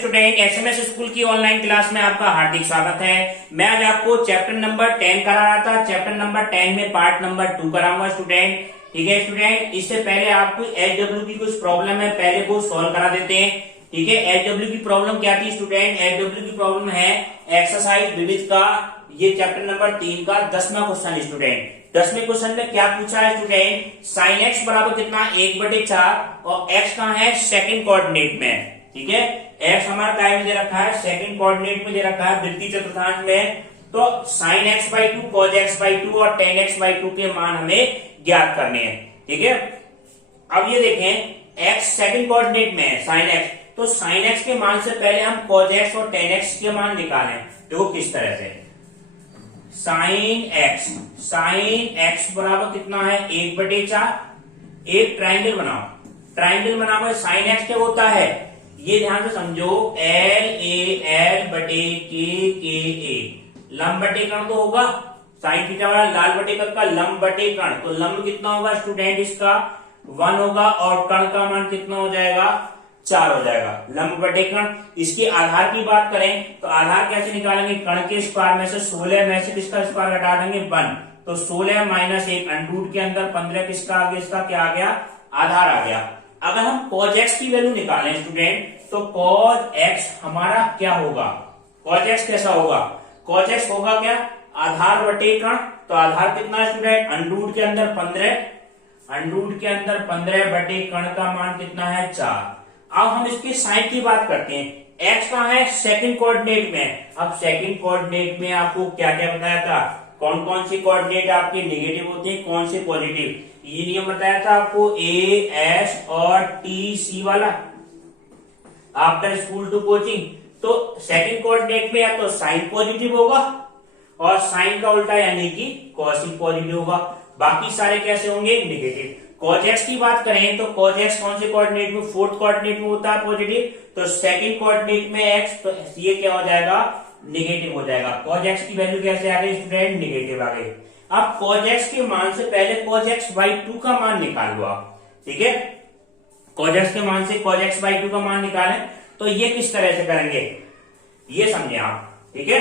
Student, SMS school की online class में आपका हार्दिक स्वागत है। मैं आज आपको चैप्टर नंबर 10 करा रहा था। चैप्टर नंबर 10 में पार्ट नंबर 2 कराऊंगा स्टूडेंट। ठीक है स्टूडेंट, इससे पहले आपको एचडब्ल्यू की कुछ प्रॉब्लम है, पहले वो सॉल्व करा देते हैं। ठीक है, एचडब्ल्यू की प्रॉब्लम क्या थी स्टूडेंट? एचडब्ल्यू की प्रॉब्लम है एक्सरसाइज विविध का, ये चैप्टर नंबर 3 का 10वां क्वेश्चन स्टूडेंट। 10वें क्वेश्चन में क्या पूछा है स्टूडेंट? साइन एक्स बराबर कितना 1/4 और एक्स कहाँ है? सेकंड कोऑर्डिनेट में। ठीक है, एक्स हमारा काय में दे रखा है? सेकंड कोऑर्डिनेट में दे रखा है, वृत्तीय चतुर्थांश में। तो sine x by 2, cos x by 2 और टेन एक्स बाई 2 के मान हमें ज्ञात करने हैं। ठीक है, अब ये देखें एक्स सेकंड कोऑर्डिनेट में है साइन एक्स, तो साइन एक्स के मान से पहले हम कॉज एक्स और टेन एक्स के मान निकालें। देखो किस तरह से, साइन एक्स बराबर कितना है? 1/4। एक ट्राइंगल बनाओ, ट्राइंगल बनाओ, साइन एक्स क्या होता है ये ध्यान से समझो, एल ए एल बटे के ए। लंब बटे कर्ण तो होगा, साइन थीटा वाला लाल बटे कर्ण का लंब बटे कर्ण, तो लंब कितना होगा स्टूडेंट? इसका 1 होगा और कर्ण का मान कितना हो जाएगा? 4 हो जाएगा, लंब बटे कर्ण। इसके आधार की बात करें तो आधार कैसे निकालेंगे? कर्ण के स्क्वायर में से 16 में से किसका स्क्वायर घटा देंगे? 1। तो 16 माइनस 1 अंडरूट के अंदर 15 किसका आ गया? इसका क्या आ गया? आधार आ गया। अगर हम cos x की वैल्यू निकालें स्टूडेंट, तो cos x हमारा क्या होगा? cos x कैसा होगा? cos x होगा क्या? आधार बटे कर्ण। तो आधार कितना है स्टूडेंट? अंडरूट के अंदर 15, अंडरूट के अंदर 15 बटे कर्ण का मान कितना है? 4। अब हम इसकी साइन की बात करते हैं। x कहाँ है? सेकंड कोऑर्डिनेट में। अब सेकंड कोऑर्डिनेट में आपको क्या क्या बताया था? कौन कौन से कोऑर्डिनेट आपके नेगेटिव होते हैं, कौन से पॉजिटिव? ये नियम बताया था आपको, ए एस और टी सी वाला, आफ्टर स्कूल टू कोचिंग। तो सेकंड कोऑर्डिनेट में या तो साइन पॉजिटिव होगा और साइन का उल्टा यानी कि कॉसिक पॉजिटिव होगा, बाकी सारे कैसे होंगे? नेगेटिव। cos x की बात करें तो cos x कौन से कोऑर्डिनेट में? फोर्थ कोऑर्डिनेट में होता है पॉजिटिव, तो सेकंड कोऑर्डिनेट में x, तो ये क्या हो जाएगा? नेगेटिव हो जाएगा। cos x की वैल्यू कैसे आ गई स्टूडेंट? नेगेटिव आ गई। अब cos x के मान से पहले cos x बाई 2 का मान निकाल लो आप। ठीक है, cos x के मान से cos x बाई 2 का मान निकालें तो ये किस तरह से करेंगे ये समझे आप। ठीक है,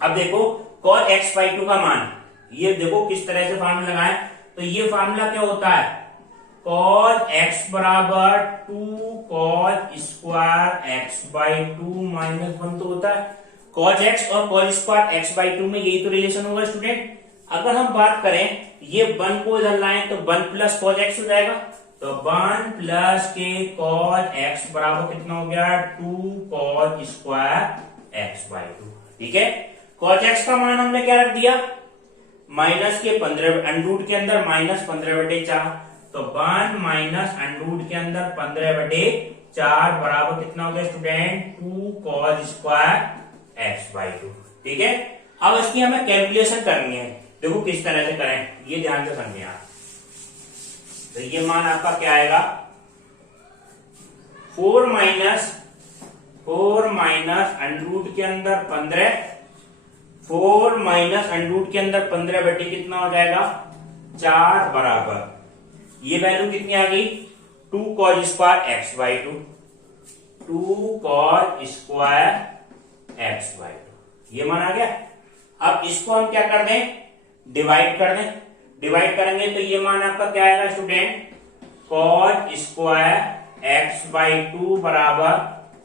अब देखो cos x बाई 2 का मान, ये देखो किस तरह से फार्मूला लगाएं। तो ये फार्मूला क्या होता है? cos x बराबर 2 cos square x by 2 minus 1 तो होता है। cos x और cos स्क्वायर x बाई 2 में यही तो रिलेशन होगा स्टूडेंट। अगर हम बात करें ये 1 को इधर लाएं तो 1 प्लस cos x हो जाएगा, तो 1 प्लस के cos x बराबर कितना हो गया? 2 cos स्क्वायर x बाई 2। ठीक है, cos x का मान हमने क्या रख दिया? माइनस के 15, अंडरूट के अंदर माइनस 15/4, तो 1 माइनस अंडरूट के अंदर 15/4 बराबर कितना हो गया student? 2 cos square x by 2। ठीक है, अब इसकी हमें कैलकुलेशन करनी है। देखो किस तरह से करें, ये ध्यान से समझिए आप। तो ये मान आपका क्या आएगा? 4 माइनस अंडरूट के अंदर 15, 4 माइनस अंडरूट के अंदर 15 बटे कितना हो जाएगा? 4 बराबर, ये वैल्यू कितनी आ गई? 2 cos square x by 2, 2 cos square x by 2, ये मान आ गया। अब इसको हम क्या कर दें? डिवाइड कर दें। डिवाइड करेंगे तो ये मान आपका क्या आएगा student? cos square x by 2 बराबर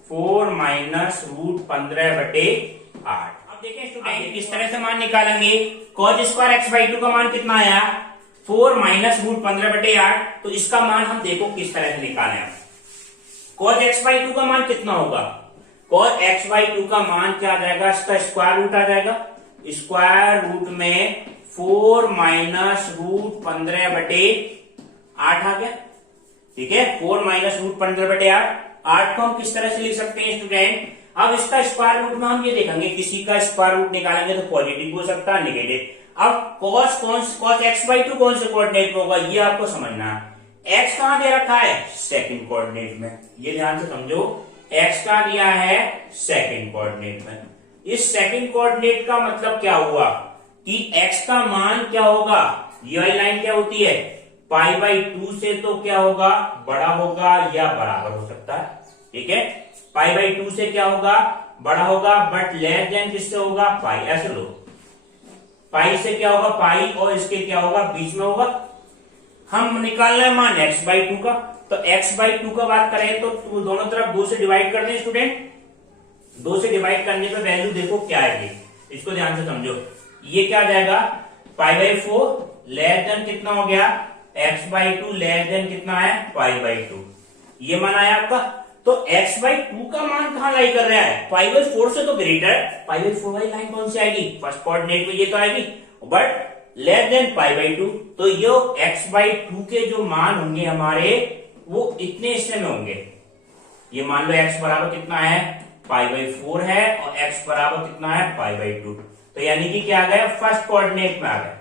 4 माइनस रूट 15/8। देखें स्टूडेंट किस तरह से मान निकालेंगे। cos स्क्वायर x बाई 2 का मान कितना आया? 4 माइनस रूट 15/8। तो इसका मान हम देखो किस तरह से निकालें। cos x बाई 2 का मान कितना होगा? cos x बाई 2 का मान क्या आ जाएगा? इसका स्क्वायर रूट आ जाएगा, स्क्वायर रूट में 4 माइनस रूट 15/8 आ गया। ठीक है, 4 माइनस रूट 15/8। 8 को हम किस तरह से लिख सकते हैं स्टूडेंट? अब इसका स्क्वायर रूट में हम ये देखेंगे, किसी का स्क्वायर रूट निकालेंगे तो पॉजिटिव हो सकता है, नेगेटिव। अब cos x बाई 2 कौन से कोऑर्डिनेट में होगा ये आपको समझना है। x कहां दे रखा है? सेकंड कोऑर्डिनेट में, ये ध्यान से समझो। x का दिया है सेकंड कोऑर्डिनेट में। इस सेकंड कोऑर्डिनेट का मतलब क्या हुआ कि x का मान क्या होगा? ये वाली लाइन क्या होती है? π/2 से तो क्या होगा? बड़ा होगा या बराबर हो सकता है। ठीक है, π/2 से क्या होगा, बड़ा होगा, बट लेस देन किससे होगा, पाई। ऐसे लो, पाई से क्या होगा, पाई, और इसके क्या होगा, बीच में होगा। हम निकाल रहे हैं मान x/2 का, तो x/2 का बात करें तो दोनों तरफ 2 से डिवाइड कर दें स्टूडेंट। 2 से डिवाइड करने पे वैल्यू देखो क्या आएगी, इसको ध्यान से समझो। ये क्या आ जाएगा, π/4 लेस देन कितना हो गया, x/2 लेस देन कितना है, π/2। ये मान आया आपका। तो x/2 का मान कहां लाई कर रहा है, π/4 से तो ग्रेटर। π/4 वाली लाइन कौन सी आएगी, फर्स्ट कोऑर्डिनेट में ये तो आएगी, बट लेस देन π/2। तो ये x/2 के जो मान होंगे हमारे, वो इतने हिस्से में होंगे। ये मान लो x बराबर कितना है, π/4 है, और x बराबर कितना है, π/2। तो यानी कि क्या आ गया, फर्स्ट कोऑर्डिनेट में आ गया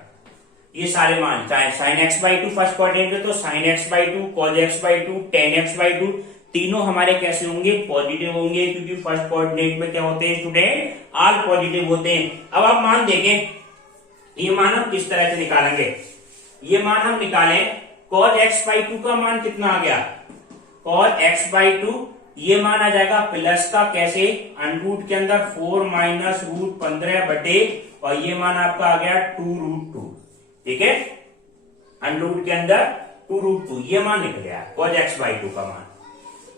ये सारे मान। चाहे sin x/2 फर्स्ट कोऑर्डिनेट में, तो sin x/2, cos x/2, tan x/2 तीनों हमारे कैसे होंगे, पॉजिटिव होंगे, क्योंकि फर्स्ट कोऑर्डिनेट में क्या होते हैं स्टूडेंट, ऑल पॉजिटिव होते हैं। अब आप मान देखें, ये मान हम किस तरह से निकालेंगे। ये मान हम निकालें, cos x/2 का मान कितना आ गया, cos x/2 ये मान आ जाएगा प्लस का, कैसे, √ के अंदर 4 माइनस √15 बटे, और ये मान आपका आ गया 2√2। ठीक है, √ के अंदर 2√2 ये मान निकल गया cos x/2 का मान।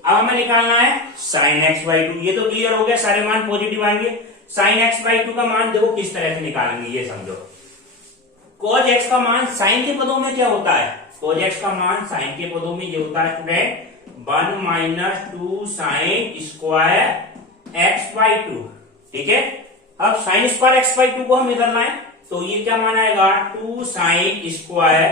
अब हमें निकालना है sin x/2। ये तो क्लियर हो गया, सारे मान पॉजिटिव आएंगे। sin x/2 का मान देखो किस तरह से निकालेंगे, ये समझो। cos x का मान sin के पदों में क्या होता है, cos x का मान sin के पदों में ये होता है student 1 minus 2 sin square x/2। ठीक है, अब sin स्क्वायर x/2 को हम इधर लाएं, तो ये क्या मान आएगा, 2 sin स्क्वायर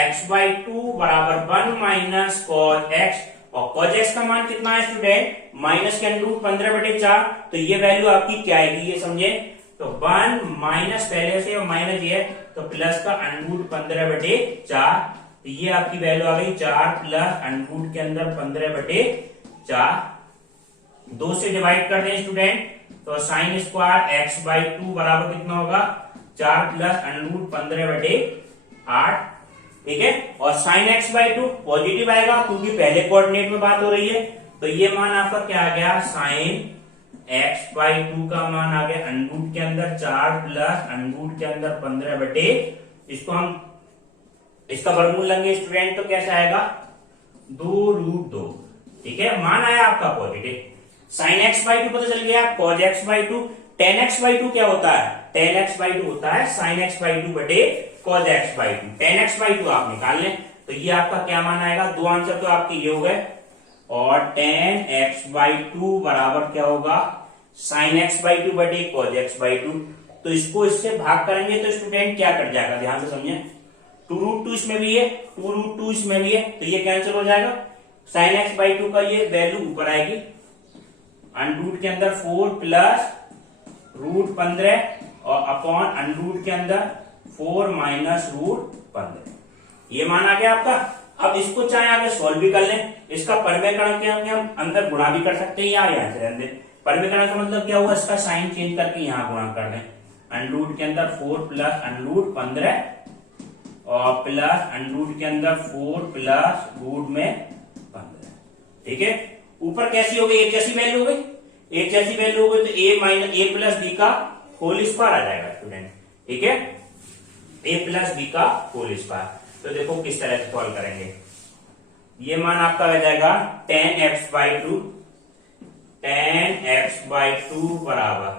x/2 बराबर 1 माइनस cos x, और cos x का मान कितना है स्टूडेंट, माइनस के √15/4। तो ये वैल्यू आपकी क्या आएगी, ये समझे। तो 1 माइनस पहले से और माइनस ये, तो प्लस का √15/4। तो ये आपकी वैल्यू आ गई 4 प्लस √ के अंदर 15/4। 2 से डिवाइड कर दें स्टूडेंट, तो sin स्क्वायर x/2 बराबर कितना होगा, 4 प्लस √15/8। ठीक है, और sin x/2 पॉजिटिव आएगा, क्योंकि पहले कोऑर्डिनेट में बात हो रही है। तो ये मान आपका क्या आ गया, sin x/2 का मान आ गया √ के अंदर 4 प्लस √ के अंदर 15/, इसको हम इसका वर्गमूल लेंगे स्टूडेंट, तो कैसे आएगा, 2√2। ठीक है, मान आया आपका पॉजिटिव। sin x/2 पता चल गया, cos x/2। tan x/2 क्या होता है, tan x/2 होता है sin x/2 बटे cos x/2। tan x/2 आप निकाल लें, तो ये आपका क्या मान आएगा, दो आंसर तो आपके ये हो गए, और tan x/2 बराबर क्या होगा, sin x/2 बटे cos x/2। तो इसको इससे भाग करेंगे तो स्टूडेंट क्या कट जाएगा, ध्यान से समझे, 2√2 इसमें भी है, 2√2 इसमें भी है, तो ये कैंसिल हो जाएगा। sin x/2 का ये वैल्यू ऊपर आएगी, √ के अंदर 4 प्लस √15 और अपॉन √ के अंदर 4 माइनस √15। ये मान आ गया आपका। अब इसको चाहे आगे सोल्व भी कर लें, इसका परिमेयकरण के हम अंदर गुणा भी कर सकते हैं, या यहाँ से रहने दें। परिमेयकरण का मतलब क्या हुआ, इसका साइन चेंज करके यहाँ गुणा कर दें, √ के अंदर 4 प्लस √15 और प्लस √ के अंदर 4 प्लस √15। ठीक है, ऊपर कैसी हो गई, एक जैसी वैल्यू हो गई, एक जैसी वैल्यू हो गई, तो a minus a plus b का होल स्क्वायर आ जाएगा स्टूडेंट। ठीक है, a प्लस बी का होल स्क्वायर। तो देखो किस तरह से सॉल्व करेंगे। ये मान आपका हो जाएगा tan x/2 बराबर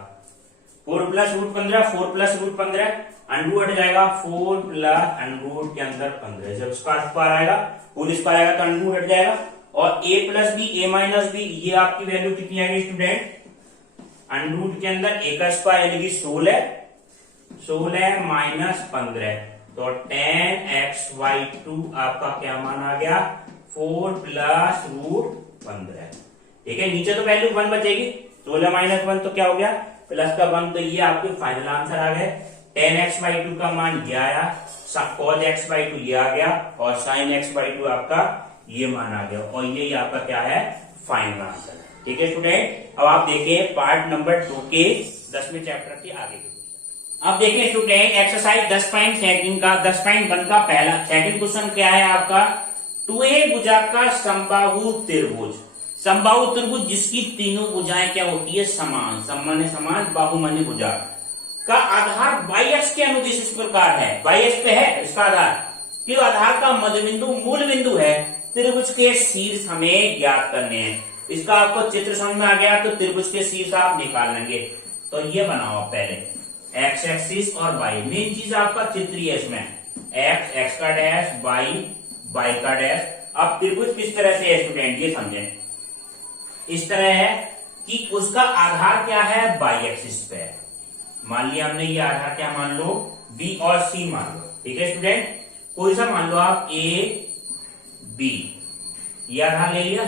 4 प्लस √15, 4 प्लस √15, √ हट जाएगा, 4 प्लस √ के अंदर 15। जब स्क्वायर आएगा, होल स्क्वायर आएगा तो √ हट जाएगा, और a plus b, a minus b, ये आपकी वैल्यू कितनी आएगी स्टूडेंट, √ के अंदर a का स्क्वायर यानी कि 16 माइनस 15। तो tan x/2 आपका क्या मान आ गया, 4 प्लस √15। ठीक है, नीचे तो वैल्यू 1 बचेगी, 16 माइनस 1 तो क्या हो गया, प्लस का 1। तो ये आपके फाइनल आंसर आ गए। tan x/2 का मान ये आया, cos x/2 ये आ गया, और sin x/2 आपका ये मान आ गया, और ये आपका क्या है, फाइनल आंसर। ठीक है स्टूडेंट, अब आप देखें पार्ट नंबर 2 के 10वें चैप्टर के आगे के क्वेश्चन। अब देखिए स्टूडेंट, एक्सरसाइज 10.2 का 10.1 का पहला सेकंड क्वेश्चन क्या है आपका, 2a भुजा का समबाहु त्रिभुज समबाहु त्रिभुज जिसकी तीनों भुजाएं क्या होती है, समान, समान समान बाहुमन्य भुजा का आधार बाई अक्ष के अनुदिश इस प्रकार है, बाई अक्ष पे है इसका आधार, फिर आधार का मध्य बिंदु मूल बिंदु है, त्रिभुज के शीर्ष हमें ज्ञात करने हैं। इसका आपको चित्र समझ में आ गया तो त्रिभुज के शीर्ष आप निकाल लेंगे। तो ये बनाओ पहले एक्स एक्सिस और वाई, मेन चीज आपका चित्र ही है इसमें, एक्स एक्स का डैश, वाई वाई का डैश। अब त्रिभुज किस तरह से है स्टूडेंट ये समझें, इस तरह है कि उसका आधार क्या है, बाई एक्सिस पे है। मान लिया हमने ये आधार क्या मान लो, बी और सी मान लो, ठीक है स्टूडेंट। कोई सा मान लो आप, ए बी, ये आधार ले लिया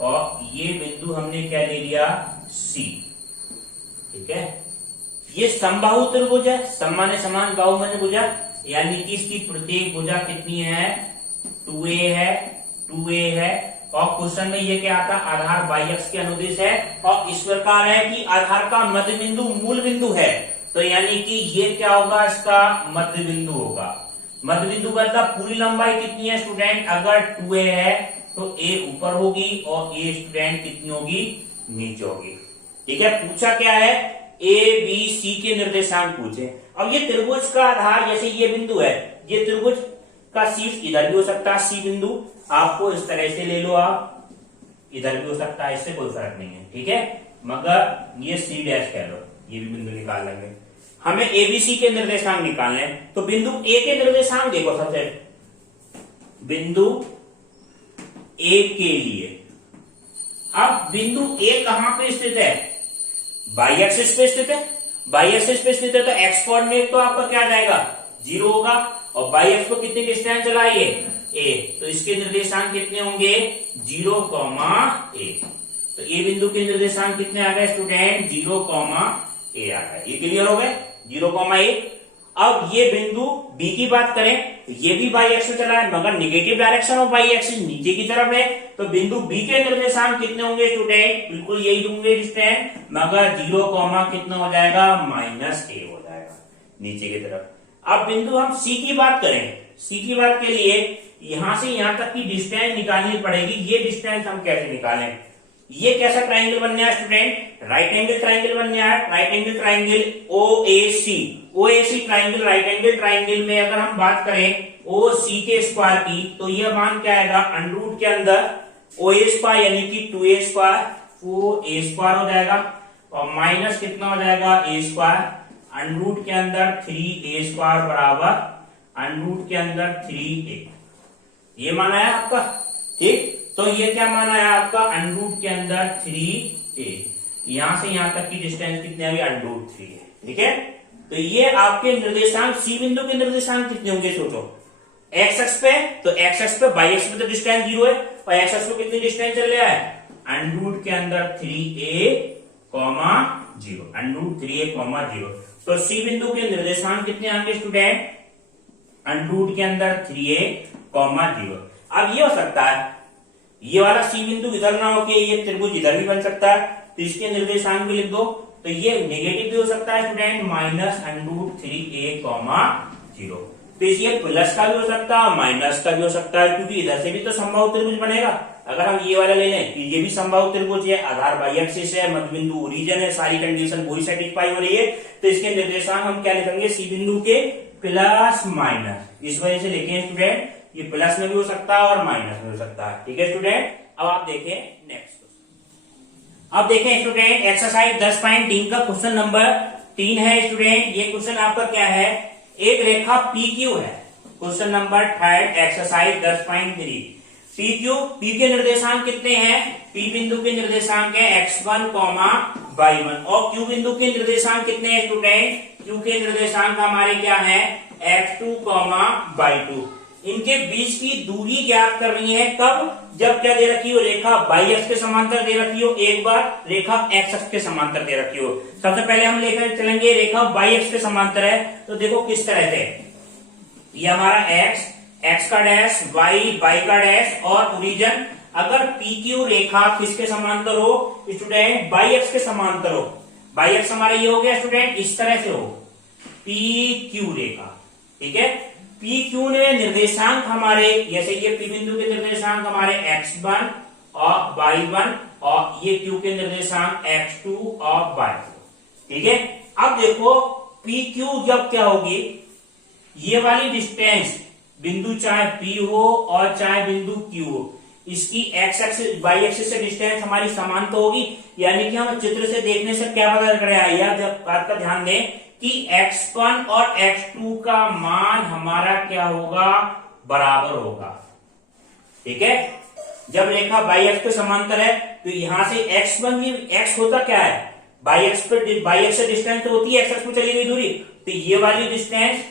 और ये बिंदु हमने क्या ले लिया, सी, ठीक है। ये समबाहु त्रिभुज है, समान समान बाहुमन्य भुजा, यानी कि इसकी प्रत्येक भुजा कितनी है, 2a है, 2a है। और क्वेश्चन में ये क्या आता, आधार बाई अक्ष के अनुदिश है और इस प्रकार है कि आधार का मध्य बिंदु मूल बिंदु है, तो यानी कि ये क्या होगा, इसका मध्य बिंदु होगा। मध्य बिंदु मतलब पूरी लंबाई कितनी है स्टूडेंट, अगर 2a है तो a ऊपर होगी और a स्टूडेंट कितनी होगी, नीचे होगी, ठीक है। पूछा क्या है, a b c के निर्देशांक पूछे। अब ये त्रिभुज का आधार जैसे ये बिंदु है, ये त्रिभुज का शीर्ष इधर भी हो सकता है, सी बिंदु आपको इस तरह से ले लो, आप इधर भी हो सकता है, इससे कोई फर्क नहीं है, ठीक है। मगर ये सी डैश कह लो, ये भी बिंदु निकाल लेंगे। हमें एबीसी के निर्देशांक निकालने हैं, तो बिंदु ए के निर्देशांक देखो सबसे, बिंदु ए के लिए। अब बिंदु ए कहां पे स्थित है, बाई एक्सिस पे स्थित है, बाई एक्सिस पे स्थित है तो एक्स कोऑर्डिनेट तो आपका क्या आ जाएगा, 0 होगा। और बाई एक्स को कितनी डिस्टेंस चलाइए, ए, तो इसके निर्देशांक कितने होंगे, 0, a। तो ए बिंदु के निर्देशांक कितने आ गए स्टूडेंट, 0, a आ गए। ये क्लियर हो गए, 0, a। अब ये बिंदु बी की बात करें तो ये भी बाई एक्स में चला है, मगर negative direction of by axis नीचे की तरफ है, तो बिंदु बी के निर्देशांक कितने होंगे स्टूडेंट, बिल्कुल यही होंगे स्टूडेंट, मगर 0, कितना हो जाएगा, -a हो जाएगा नीचे की तरफ। अब बिंदु हम सी की बात करें, सी की बात के लिए यहां से यहां तक की डिस्टेंस निकालनी पड़ेगी। ये डिस्टेंस हम कैसे निकालें, ये कैसा ट्राइंगल बनने है स्टूडेंट, राइट एंगल ट्राइंगल बनने है, right angle triangle ओएसी, ओएसी triangle, right angle triangle में अगर हम बात करें ओ सी के स्क्वायर की, तो यह मान क्या आएगा, अंडर के अंदर ओ ए स्क्वायर यानी कि 2a स्क्वायर, वो a स्क्वायर हो जाएगा और माइनस कितना हो जाएगा, a स्क्वायर, अंडर के अंदर 3a स्क्वायर बराबर अंडर के अंदर 3a। ये माना है आपका, ठीक। तो ये क्या माना है आपका, अंडर के अंदर 3a, यहां से यहां तक की डिस्टेंस कितनी आ गई, अंडर 3 है, ठीक है। तो ये आपके निर्देशांक, सी बिंदु के निर्देशांक कितने होंगे सोचो, एक्स एक्स पे, तो एक्स एक्स पे, बाई एक्स पे तो डिस्टेंस 0 है और एक्स एक्स पे कितनी डिस्टेंस चल रहा है, अंडर के अंदर 3a, 0, अंडर 3a, 0। तो सी बिंदु के निर्देशांक कितने आएंगे स्टूडेंट, अंडर के अंदर 3a, 0। अब ये हो सकता है ये वाला सी बिंदु इधर ना होके ये त्रिभुज इधर भी बन सकता है, तो इसके निर्देशांक भी लिख दो। तो ये नेगेटिव भी हो सकता है स्टूडेंट, -√3a, 0। तो इसलिए प्लस का भी हो सकता है, माइनस का भी हो सकता है, क्योंकि इधर से भी तो समबाहु त्रिभुज बनेगा। अगर हम ये वाला ले लें कि ये भी समबाहु त्रिभुज है, आधार बाई एक्सिस है, मध्य बिंदु ओरिजिन है, सारी कंडीशन पूरी सेटिस्फाई हो रही है, तो इसके निर्देशांक हम क्या लिखेंगे, सी बिंदु के प्लस माइनस। इस वजह से लिखे स्टूडेंट, ये प्लस में भी हो सकता है और माइनस में हो सकता है, ठीक है स्टूडेंट। अब आप देखें नेक्स्ट, अब देखें स्टूडेंट एक्सरसाइज 10.3 का क्वेश्चन नंबर 3 है स्टूडेंट। ये क्वेश्चन आपका क्या है, एक रेखा पी क्यू है, question number 3 exercise 10.3। P Q, P के निर्देशांक कितने हैं, पी बिंदु के निर्देशांक है x1, y1 और क्यू बिंदु के निर्देशांक कितने हैं स्टूडेंट, क्यू के निर्देशांक हमारे क्या है, x2, y2। इनके बीच की दूरी ज्ञात करनी है, कब, जब क्या दे रखी हो, रेखा बाई एक्स के समांतर दे रखी हो, एक बार रेखा एक्स एक्स के समांतर दे रखी हो। सबसे पहले हम लेकर चलेंगे रेखा बाई एक्स के समांतर है, तो देखो किस तरह से, ये हमारा एक्स, एक्स का डैश, वाई, वाई का डैश और ओरिजिन। अगर पी क्यू रेखा किसके समांतर हो स्टूडेंट, बाई एक्स के समांतर हो, बाई एक्स हमारा ये हो गया स्टूडेंट, इस तरह से हो पी क्यू रेखा, ठीक है। पी क्यू ने निर्देशांक हमारे, जैसे ये पी बिंदु के निर्देशांक हमारे x1 ऑफ y1 और ये q के निर्देशांक x2 ऑफ y2। ठीक है, अब देखो PQ जब क्या होगी, ये वाली डिस्टेंस बिंदु चाहे P हो और चाहे बिंदु Q हो, इसकी x एक्सिस y एक्सिस से डिस्टेंस हमारी समान तो होगी। यानी कि हम चित्र से देखने से क्या पता चल रहा है, यह जब बात का ध्यान दें कि x1 और x2 का मान हमारा क्या होगा, बराबर होगा। ठीक है, जब रेखा y एक्स पे समांतर है तो यहां से x1 ये x होता क्या है, y एक्स से डिस्टेंस तो होती है x एक्स पे चली गई दूरी, तो ये वाली डिस्टेंस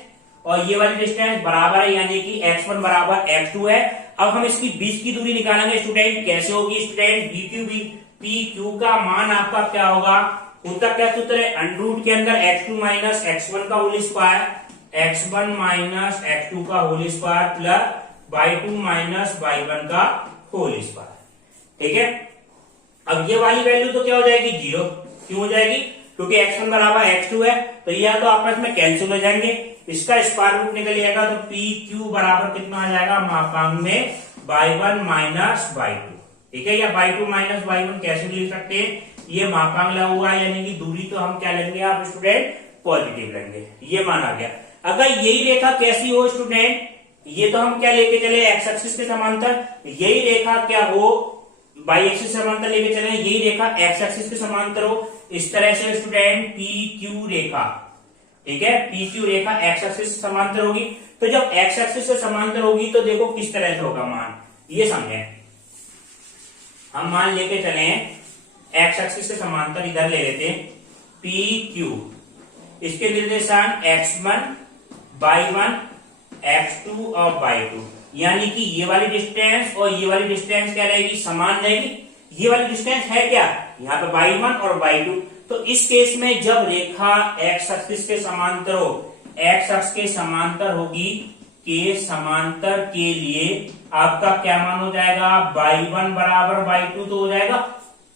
और ये वाली डिस्टेंस बराबर है, यानी कि x1 बराबर x2 है। अब हम इसकी बीच की दूरी निकालेंगे स्टूडेंट, कैसे होगी स्टूडेंट, PQ का मान आपका क्या होगा, उसका क्या सूत्र है, अंडर के अंदर x2 माइनस x1 का whole square, x1 minus x2 का whole square plus y2 minus y1 का होल स्क्वायर। ठीक है, अब ये वाली वैल्यू तो क्या हो जाएगी, 0। क्यों हो जाएगी, क्योंकि x1 बराबर x2 है, तो यह तो आपस में कैंसिल हो जाएंगे, इसका स्क्वायर रूट निकल जाएगा, तो PQ बराबर कितना आ जाएगा, मापांक में y1 माइनस y2। ठीक है, या y2 माइनस y1 कैसे लिख सकते हैं, ये मापांक लगा हुआ है, यानी कि दूरी तो हम क्या लेंगे आप स्टूडेंट, पॉजिटिव लेंगे, ये मान आ गया। अगर यही रेखा कैसी हो स्टूडेंट, ये तो हम क्या लेके चले, एक्स एक्सिस के समांतर, यही रेखा क्या हो, वाई एक्सिस से समांतर लेके चले, यही रेखा एक्स एक्सिस के समांतर हो, इस तरह से स्टूडेंट PQ रेखा, ठीक है, PQ रेखा एक्स एक्सिस से समांतर होगी। तो जब एक्स एक्सिस से समांतर होगी तो देखो किस तरह से होगा मान, ये समझे, हम मान लेके चले एक्स एक्सिस से समांतर, इधर ले लेते हैं PQ, इसके निर्देशांक x1 y1 x2 और y2, यानी कि ये वाली डिस्टेंस और ये वाली डिस्टेंस क्या रहेगी, समान रहेगी। ये वाली डिस्टेंस है क्या, यहाँ पे y1 और y2, तो इस केस में जब रेखा x एक्सिस के समांतर हो, x अक्ष के समांतर होगी, के समांतर के लिए आपका क्या मान हो जाएगा, y1 बराबर y2 तो हो जाएगा,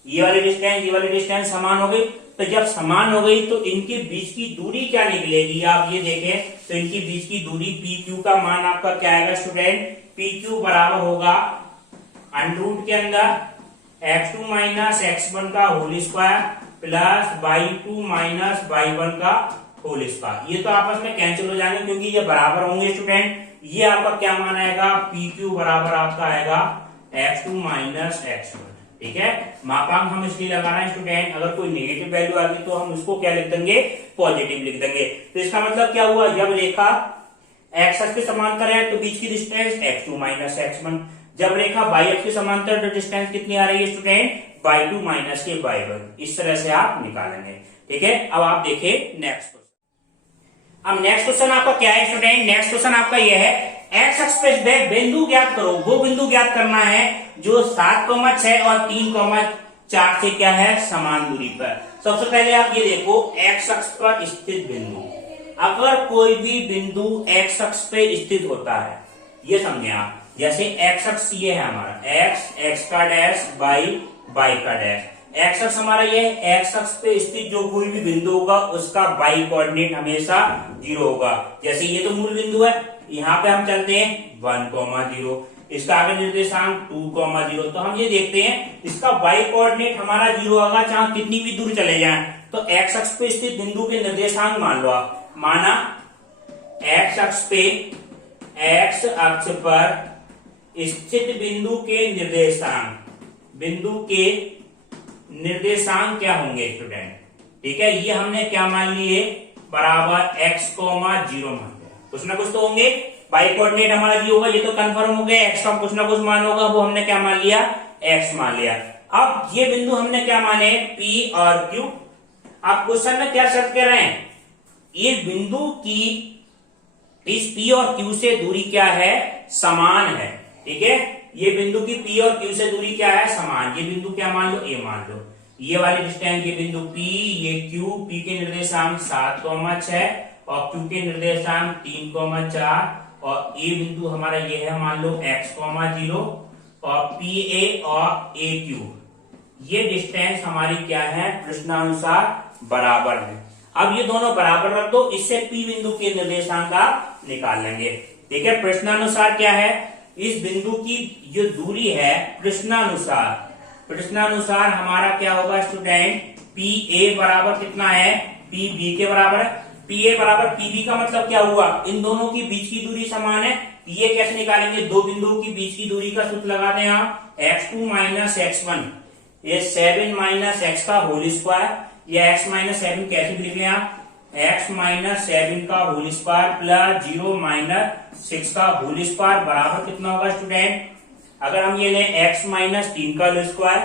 ये वाली डिस्टेंस समान हो गई। तो जब समान हो गई तो इनके बीच की दूरी क्या निकलेगी, आप ये देखें, तो इनकी बीच की दूरी PQ का मान आपका क्या आएगा स्टूडेंट, PQ बराबर होगा अंडर के अंदर x2 माइनस x1 का whole square plus y2 minus y1 का होल स्क्वायर। ये तो आपस में कैंसिल हो जाएंगे क्योंकि ये बराबर होंगे स्टूडेंट। ये आपका क्या मान आएगा, PQ बराबर आपका आएगा x2 माइनस x1। ठीक है, मापांक हम इसलिए लगा रहे हैं स्टूडेंट, अगर कोई नेगेटिव वैल्यू आ गई तो हम उसको क्या लिख देंगे, पॉजिटिव लिख देंगे। तो इसका मतलब क्या हुआ, जब रेखा एक्स अक्ष के समांतर है तो बीच की डिस्टेंस x2 माइनस x1, जब रेखा y अक्ष के समांतर तो डिस्टेंस कितनी आ रही है स्टूडेंट, y2 माइनस के y1। इस तरह से आप निकालेंगे। ठीक है, अब आप देखिए नेक्स्ट क्वेश्चन। अब नेक्स्ट क्वेश्चन आपका क्या है स्टूडेंट, नेक्स्ट क्वेश्चन आपका यह है, एक्स अक्ष पे बिंदु ज्ञात करो। वो बिंदु ज्ञात करना है जो 7,6 और 3,4 से क्या है, समान दूरी पर। सबसे पहले आप ये देखो, एक्स अक्ष पर स्थित बिंदु, अगर कोई भी बिंदु एक्स अक्ष पे स्थित होता है, ये समझे आप, जैसे एक्स अक्ष ये है हमारा, एक्स का डैश, वाई का डैश। एक्स अक्ष हमारा ये है, एक्स अक्ष पे स्थित जो कोई भी बिंदु होगा उसका वाई कोऑर्डिनेट हमेशा 0 होगा। जैसे ये तो मूल बिंदु है, यहाँ पे हम चलते हैं 1,0, इसका आगे निर्देशांक 2,0, तो हम ये देखते हैं इसका वाई कोऑर्डिनेट हमारा 0 होगा चाहे कितनी भी दूर चले जाएं। तो एक्स अक्ष पे स्थित बिंदु के निर्देशांक मान लो आप, माना एक्स अक्ष पे, एक्स अक्ष पर स्थित बिंदु के निर्देशांक क्या होंगे स्टूडेंट। ठीक है, ये हमने क्या मान लिए, बराबर x, 0 मान लिया, कुछ ना कुछ तो होंगे, वाई कोऑर्डिनेट हमारा 0 होगा, ये तो कंफर्म हो गया, x का कुछ ना कुछ मान होगा, वो हमने क्या मान लिया, x मान लिया। अब ये बिंदु हमने क्या माने, P और Q। आप क्वेश्चन में क्या शर्त कह रहे हैं, ये बिंदु की इस P और Q से दूरी क्या है, समान है। ठीक है, ये बिंदु की P और Q से दूरी क्या है, समान। ये बिंदु क्या मान लो, A मान लो, ये वाली डिस्टेंस, ये बिंदु P, ये Q, P के निर्देशांक 7,6 और Q के निर्देशांक 3,4 और A बिंदु हमारा ये है मान लो x, 0 और PA और AQ, ये डिस्टेंस हमारी क्या है, प्रश्नानुसार बराबर है। अब ये दोनों बराबर रख दो, इससे P बिंदु के निर्देशांक आप निकाल लेंगे। ठीक है, प्रश्नानुसार क्या है, इस बिंदु की जो दूरी है प्रश्नानुसार प्रश्नानुसार हमारा क्या होगा स्टूडेंट, पी ए बराबर कितना है, पी बी के बराबर है। पी ए बराबर पी बी का मतलब क्या हुआ, इन दोनों की बीच की दूरी समान है। ये कैसे निकालेंगे, दो बिंदुओं की बीच की दूरी का सूत्र लगाते हैं आप, x2 माइनस x1, ये 7 माइनस x का होल स्क्वायर, ये x माइनस 7 कैसे भी लिख लें आप, x माइनस 7 का होल स्क्वायर प्लस 0 माइनस 6 का होल स्क्वायर बराबर कितना होगा स्टूडेंट, अगर हम ये लें x माइनस 3 का होल स्क्वायर,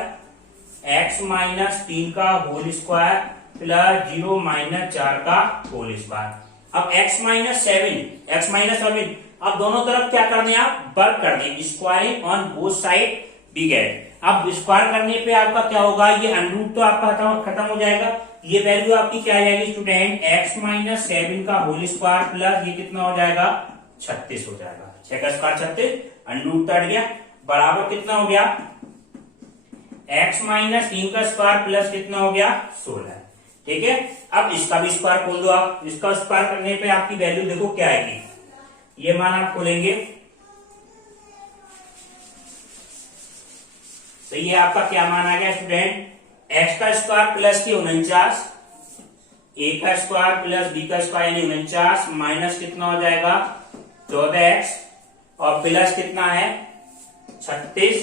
x माइनस 3 का होल स्क्वायर प्लस 0 माइनस 4 का होल स्क्वायर। अब x माइनस 7 अब दोनों तरफ क्या कर दें आप, वर्क कर दें, squaring on both side we get. अब स्क्वायर करने पे आपका क्या होगा, ये अनरूट तो आपका खत्म हो जाएगा, ये वैल्यू आपकी क्या आ जाएगी स्टूडेंट, x माइनस 7 का होल स्क्वायर प्लस ये कितना हो जाएगा 36 हो जाएगा, 6 का स्क्वायर 36, अनरूट कट गया, बराबर कितना हो गया, x माइनस 3 का स्क्वायर प्लस कितना हो गया 16। ठीक है, अब इसका भी स्क्वायर खोल दो आप, इसका स्क्वायर करने पे आपकी वैल्यू देखो क्या आएगी, ये मान आप खोलेंगे तो ये आपका क्या मान आ गया स्टूडेंट, x का स्क्वायर प्लस की 49, a का स्क्वायर प्लस b का स्क्वायर यानी 49 माइनस कितना हो जाएगा 14x और प्लस कितना है 36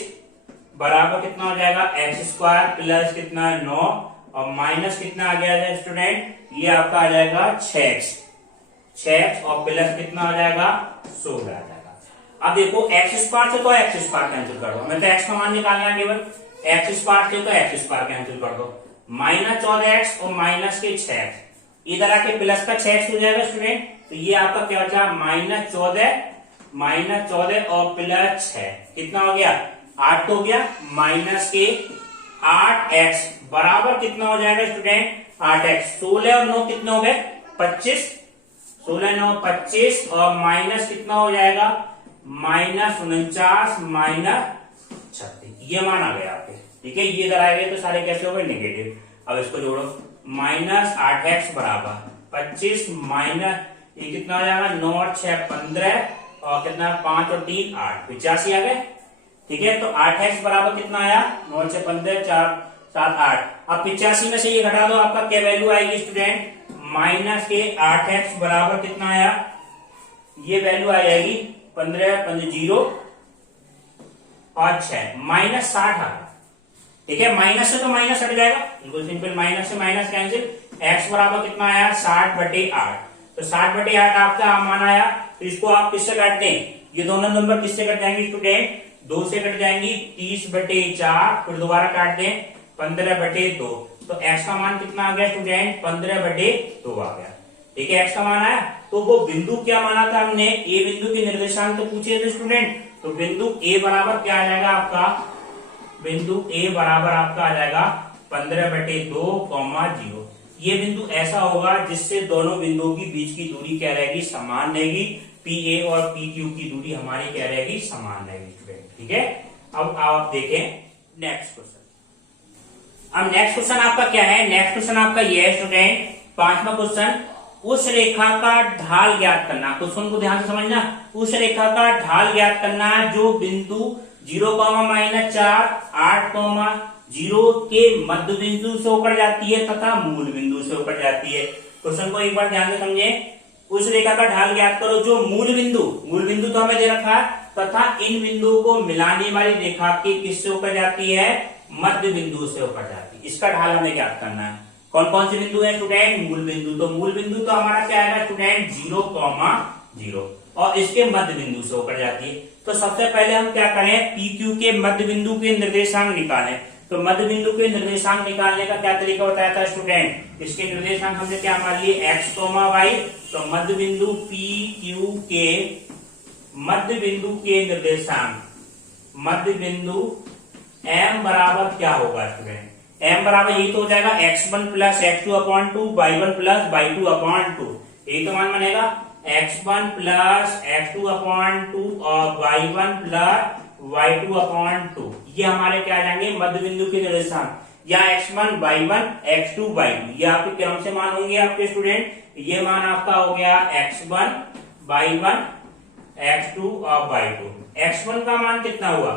बराबर कितना हो जाएगा x स्क्वायर प्लस कितना है 9 और माइनस कितना आ गया स्टूडेंट, ये आपका आ जाएगा 6x और प्लस कितना आ जाएगा 16 आ जाएगा। अब देखो x स्क्वायर से तो x स्क्वायर कैंसिल कर दो, हमें तो x का मान निकालना है केवल, x स्क्वायर से तो x स्क्वायर कैंसिल कर दो, माइनस 14x और माइनस के 6x, इधर आके प्लस का 6x हो जाएगा स्टूडेंट, तो ये आपका क्या बचा माइनस 14 और प्लस 6 कितना हो गया 8 हो गया, माइनस के 8x बराबर कितना हो जाएगा स्टूडेंट 8x, 16 और 9 कितने हो गए 25, 16 9 25 और माइनस कितना हो जाएगा माइनस 49 माइनस 36, ये मान आ गया आपके। ठीक है, ये इधर आएंगे तो सारे कैसे हो गए नेगेटिव। अब इसको जोड़ो, माइनस 8x बराबर 25 माइनस ये कितना हो जाएगा 9 और 6 15 और कितना 5 और 3 8 85 आ गए। ठीक है, तो 8x बराबर कितना आया 9 और 6 15 4 7 8। अब 85 में से ये घटा दो, आपका क्या वैल्यू आएगी स्टूडेंट, माइनस के 8x बराबर कितना आया, ये वैल्यू आ जाएगी 15 15 0 और 6 माइनस 60 आ। ठीक है, माइनस से तो माइनस हट जाएगा, बिल्कुल सिंपल, माइनस से माइनस कैंसिल, x बराबर कितना आया 60/8, तो 60/8 आपका मान आया, तो इसको आप किससे काटते हैं, ये दोनों नंबर किससे कट जाएंगे स्टूडेंट 2 से कट जाएंगी, 30/4 फिर दोबारा काट दें 15/2, तो x का मान कितना आ गया स्टूडेंट 15/2 आ गया। ठीक है, x का मान आया, तो वो बिंदु क्या माना था हमने, a बिंदु के निर्देशांक तो पूछे थे स्टूडेंट, तो बिंदु a बराबर क्या आ जाएगा आपका, बिंदु a बराबर आपका आ जाएगा 15/2, 0। ये बिंदु ऐसा होगा जिससे दोनों बिंदुओं की बीच की दूरी क्या रहेगी समान रहेगी, PA और PQ की दूरी हमारी क्या रहेगी समान रहेगी स्टूडेंट। ठीक है, अब आप देखें नेक्स्ट क्वेश्चन। अब नेक्स्ट क्वेश्चन आपका क्या है, नेक्स्ट क्वेश्चन आपका ये है स्टूडेंट 5वां क्वेश्चन, उस रेखा का ढाल ज्ञात करना। क्वेश्चन को ध्यान से समझना, उस रेखा का ढाल ज्ञात करना है जो बिंदु 0, -4 8, 0 के मध्य बिंदु से होकर जाती है तथा मूल बिंदु से होकर जाती है। क्वेश्चन को एक बार ध्यान से समझे, उस रेखा का ढाल ज्ञात करो जो मूल बिंदु तो हमें दे रखा है तथा इन बिंदुओं को मिलाने वाली रेखा के किससे होकर जाती है, मध्य बिंदु से होकर जाती है। इसका ढाल हमें ज्ञात करना है। कौन कौन से बिंदु है स्टूडेंट, मूल बिंदु, तो मूल बिंदु तो हमारा क्या आएगा स्टूडेंट 0, 0 और इसके मध्य बिंदु से होकर जाती है। तो सबसे पहले हम क्या करें, PQ के मध्य बिंदु के निर्देशांक निकालें। तो मध्य बिंदु के निर्देशांक निकालने का क्या तरीका बताया था स्टूडेंट, इसके निर्देशांक हमने क्या मान लिए x, y, तो मध्य बिंदु PQ के मध्य बिंदु के निर्देशांक, मध्य बिंदु m बराबर क्या होगा स्टूडेंट, m बराबर यही तो हो जाएगा x1 plus x2/2 y1 plus y2/2, यही तो मान बनेगा x1 प्लस x2/2 और y1 प्लस y2/2। ये हमारे क्या आ जाएंगे मध्य बिंदु के निर्देशांक, या x1 y1 x2 y2, ये आपके क्रम से मान होंगे आपके स्टूडेंट। ये मान आपका हो गया x1 y1 x2 और y2। x1 का मान कितना हुआ,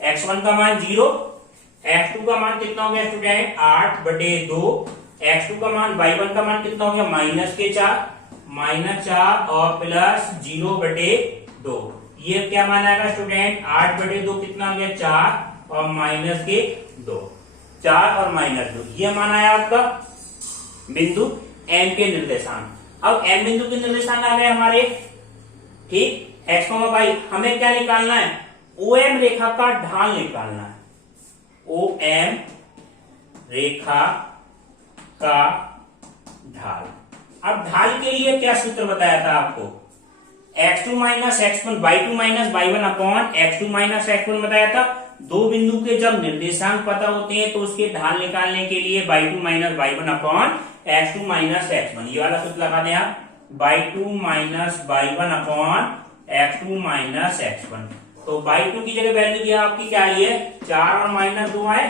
x1 का मान 0, x2 का मान कितना हो गया स्टूडेंट 8/2, x2 का मान y1 का मान कितना हो गया -4 और प्लस 0/2। ये क्या मान आएगा स्टूडेंट 8/2 कितना हो गया 4 और -2, 4 और -2 ये मान आया आपका बिंदु M के निर्देशांक। अब M बिंदु के निर्देशांक आ गए हमारे, ठीक। x, y हमें क्या निकालना है, OM रेखा का ढाल निकालना है, OM रेखा का ढाल। अब ढाल के लिए क्या सूत्र बताया था आपको, x2 minus x1 y2 minus y1 upon x2 minus x1 बताया था। दो बिंदु के जब निर्देशांक पता होते हैं तो उसके ढाल निकालने के लिए y2 minus y1 upon x2 minus x1 ये वाला सूत्र लगा दें आप, y2 minus y1 upon x2 minus x1। तो y2 की जगह वैल्यू दिया आपकी क्या आई है 4 और -2 आए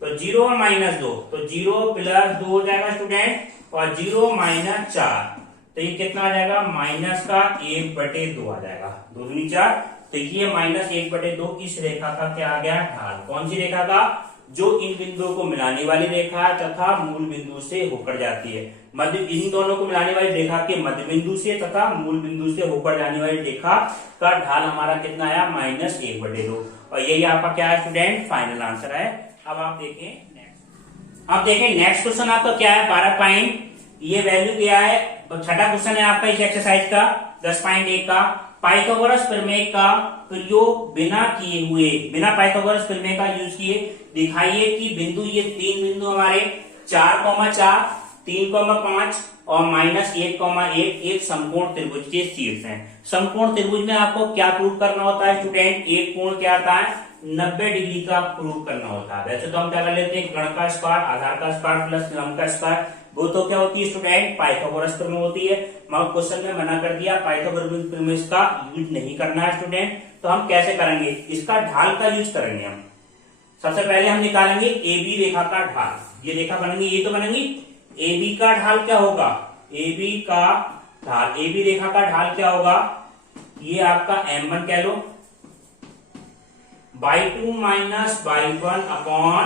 तो 0 और -2 तो 0 प्लस 2 हो जाएगा स्टूडेंट, और 0 माइनस 4 तो ये कितना आ जाएगा माइनस का 1/2 आ जाएगा, 2 दूनी 4। तो ये -1/2 इस रेखा का क्या आ गया ढाल। कौन सी रेखा का, जो इन बिंदुओं को मिलाने वाली रेखा तथा मूल बिंदु से होकर जाती है। मध्य इन दोनों को मिलाने वाली रेखा के मध्य बिंदु से तथा मूल बिंदु से होकर जाने वाली रेखा का ढाल हमारा कितना आया -1/2। और यही आपका क्या है स्टूडेंट फाइनल आंसर है। अब आप देखें नेक्स्ट, अब देखें नेक्स्ट क्वेश्चन आपका क्या है 12 पॉइंट, ये वैल्यू क्या है, तो छठा क्वेश्चन है आपका इस एक्सरसाइज का 10.1 का, पाइथागोरस प्रमेय का प्रयोग बिना पाइथागोरस प्रमेय का यूज किए दिखाइए कि बिंदु, ये तीन बिंदु हमारे 4,4 3,5 और -1,1 एक समकोण त्रिभुज के शीर्ष हैं। समकोण त्रिभुज में आपको क्या प्रूव करना होता है स्टूडेंट, एक कोण क्या आता है 90 डिग्री का प्रूव करना होता है। वैसे तो हम क्या कर लेते हैं गण का स्क्वायर, आधार का स्क्वायर प्लस लंब का स्क्वायर, वो तो क्या होती है स्टूडेंट पाइथागोरस प्रमेय होती है। मगर क्वेश्चन में मना कर दिया पाइथागोरस प्रमेय का यूज नहीं करना है स्टूडेंट। तो हम कैसे करेंगे, इसका ढाल का यूज करेंगे हम। सबसे पहले हम निकालेंगे AB रेखा का ढाल, ये रेखा बनेंगी, ये तो बनेंगी। AB का ढाल क्या होगा, AB का ढाल, AB रेखा का ढाल क्या होगा, ये आपका M1 कह लो, y2 minus y1 upon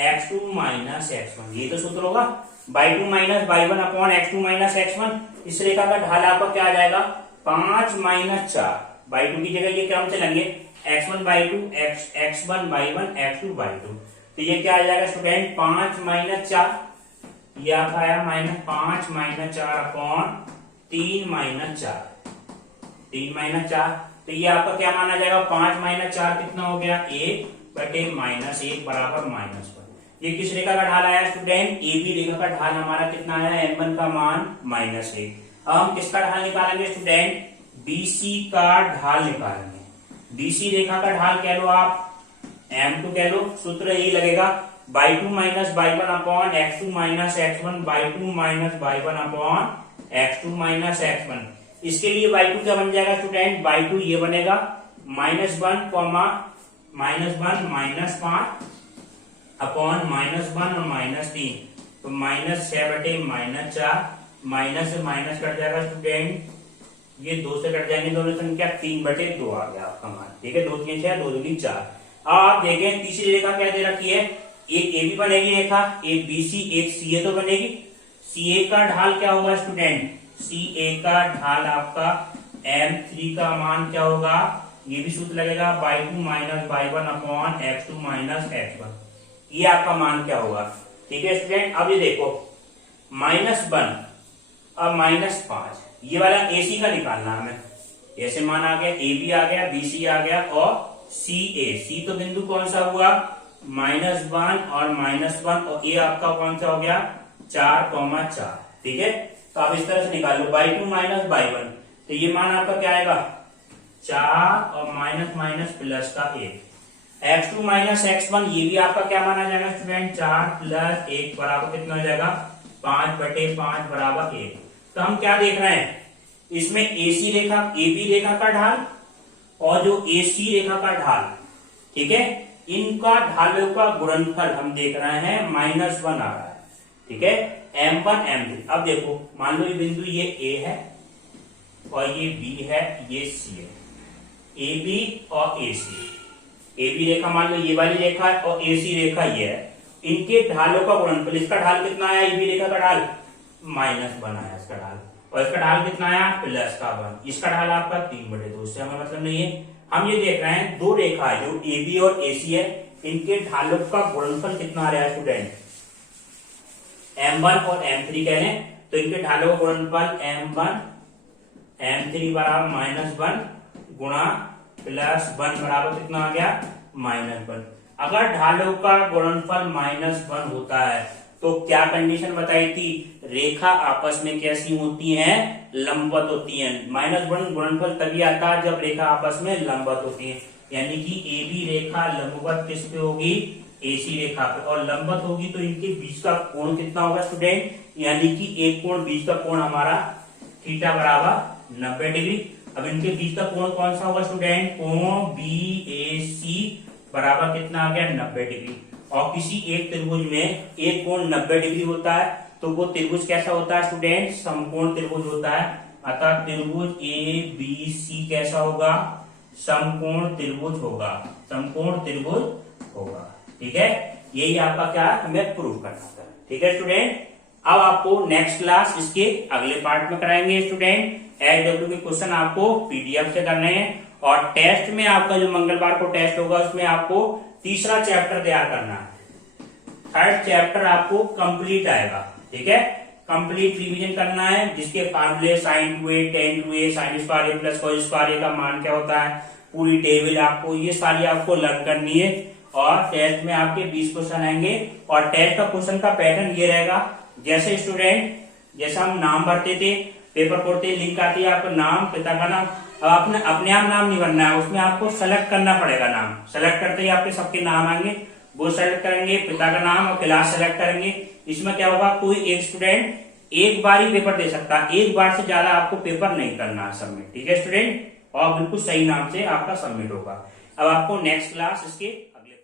x2 minus x1, ये तो सूत्र होगा। y2 minus y1 upon x2 minus x1, इस रेखा का ढाल आपका क्या आ जाएगा 5 माइनस 4, y2 की जगह ये क्रम चलेंगे x1 y2 x1 y1 x2 y2, तो ये क्या आ जाएगा स्टूडेंट 5 माइनस 4, ये आपका आया -5 माइनस 4 अपॉन 3 माइनस 4, 3 माइनस 4, तो ये आपका क्या माना जाएगा 5 माइनस 4 कितना हो गया 1/-1 बराबर -1। ये किस रेखा का ढाल आया स्टूडेंट, AB रेखा का ढाल हमारा कितना आया M1 का मान -1। अब हम किसका ढाल निकालेंगे स्टूडेंट, BC का ढाल निकालेंगे। BC रेखा का ढाल कह लो आप M2 कह लो, सूत्र यही लगेगा y2 minus y1 upon x2 minus x1, y2 minus y1 upon x2 minus x1। इसके लिए y2 क्या बन जाएगा स्टूडेंट, y2 ये बनेगा -1 -5 अपॉन -1 और -3, तो -6/-4, माइनस से माइनस कट जाएगा स्टूडेंट, ये 2 से कट जाएंगे दोनों संख्या 3/2 आ गया आपका मान, ठीक है। 2 3 6 2 2 4। अब आप देखें तीसरी रेखा क्या दे रखी है, एक AB बनेगी रेखा, एक BC, एक CA तो बनेगी। CA का ढाल क्या होगा स्टूडेंट, CA का ढाल आपका M3 का मान क्या होगा, ये भी सूत्र लगेगा y2 minus y1 upon x2 minus x1, ये आपका मान क्या होगा, ठीक है स्टूडेंट। अब ये देखो -1 और -5, ये वाला AC का निकालना हमें, ऐसे मान आ गया, AB आ गया, BC आ गया और CA, C तो बिंदु कौन सा हुआ -1 और -1, और ये आपका कौन सा हो गया 4,4, ठीक है। तो आप इस तरह से निकाल लो y2 माइनस y1, तो ये मान आपका क्या आएगा 4 और माइनस प्लस का 1, x2 माइनस x1, ये भी आपका क्या माना जाएगा स्टूडेंट 4 प्लस 1 बराबर कितना हो जाएगा 5/5 बराबर 1। तो हम क्या देख रहे हैं, इसमें AC रेखा AB रेखा का ढाल और जो AC रेखा का ढाल, ठीक है, इनका ढालों का गुणनफल हम देख रहे हैं -1 आ रहा है, ठीक है, M1 M2। अब देखो मान लो ये बिंदु ये A है और ये B है, ये C है, AB और AC, ए बी रेखा मान लो ये वाली रेखा है और ए सी रेखा ये है, इनके ढालों का गुणनफल, इसका ढाल कितना आया, ए बी रेखा का ढाल -1 आया इसका ढाल, और इसका ढाल कितना आया +1, इसका ढाल आपका 3/2, इससे हमें मतलब नहीं है। हम ये देख रहे हैं दो रेखा है जो ए बी और ए सी है, इनके ढालों का गुणनफल कितना आ रहा है स्टूडेंट, M1 और M3 कह लें, तो इनके ढालों का गुणनफल M1 M3 बराबर -1 गुणा +1 बराबर कितना आ गया -1। अगर ढालों का गुणनफल -1 होता है तो क्या कंडीशन बताई थी, रेखा आपस में कैसी होती हैं, लंबवत होती हैं। -1 गुणनफल तभी आता है जब रेखा आपस में लंबवत होती है, यानी कि ए बी रेखा लंबवत किस पे होगी, ए सी रेखा पे, और लंबवत होगी तो इनके बीच का कोण कितना होगा स्टूडेंट, यानी कि एक कोण, बीच का कोण हमारा थीटा बराबर 90 डिग्री। अब इनके बीच का कोण कौन सा होगा स्टूडेंट, कोण बी ए सी बराबर कितना आ गया 90 डिग्री। और किसी एक त्रिभुज में एक कोण 90 डिग्री होता है तो वो त्रिभुज कैसा होता है स्टूडेंट, समकोण त्रिभुज होता है। अतः त्रिभुज ए बी सी कैसा होगा, समकोण त्रिभुज होगा, समकोण त्रिभुज होगा। ठीक है, यही आपका क्या हमें प्रूव करना था। ठीक है स्टूडेंट, अब आपको नेक्स्ट क्लास इसके अगले पार्ट में कराएंगे स्टूडेंट। एचडब्ल्यू के क्वेश्चन आपको पीडीएफ से करने हैं, और टेस्ट में आपका जो मंगलवार को टेस्ट होगा उसमें आपको तीसरा चैप्टर तैयार करना है, 3rd चैप्टर आपको कंप्लीट आएगा। ठीक है, कंप्लीट रिवीजन करना है, जिसके फार्मूले sin 2a tan 2a sin square a plus cos square a का मान क्या होता है, पूरी टेबल आपको ये सारी आपको लर्न करनी है। और टेस्ट में आपके 20 क्वेश्चन आएंगे, और टेस्ट का क्वेश्चन का पैटर्न ये रहेगा, जैसे स्टूडेंट जैसा हम नाम भरते थे, पेपर पढ़ते लिंक आती है आपका नाम, पिता का नाम। अब आपने अपने आप नाम नहीं भरना है, उसमें आपको सेलेक्ट करना पड़ेगा नाम। सेलेक्ट करते ही आपके सबके नाम आएंगे, वो सेलेक्ट करेंगे, पिता का नाम और क्लास सेलेक्ट करेंगे। इसमें क्या होगा, कोई एक स्टूडेंट एक बार ही पेपर दे सकता है, एक बार से ज्यादा आपको पेपर नहीं करना है सबमिट। ठीक है स्टूडेंट, और बिल्कुल सही नाम से आपका सबमिट होगा। अब आपको नेक्स्ट क्लास इसके अगले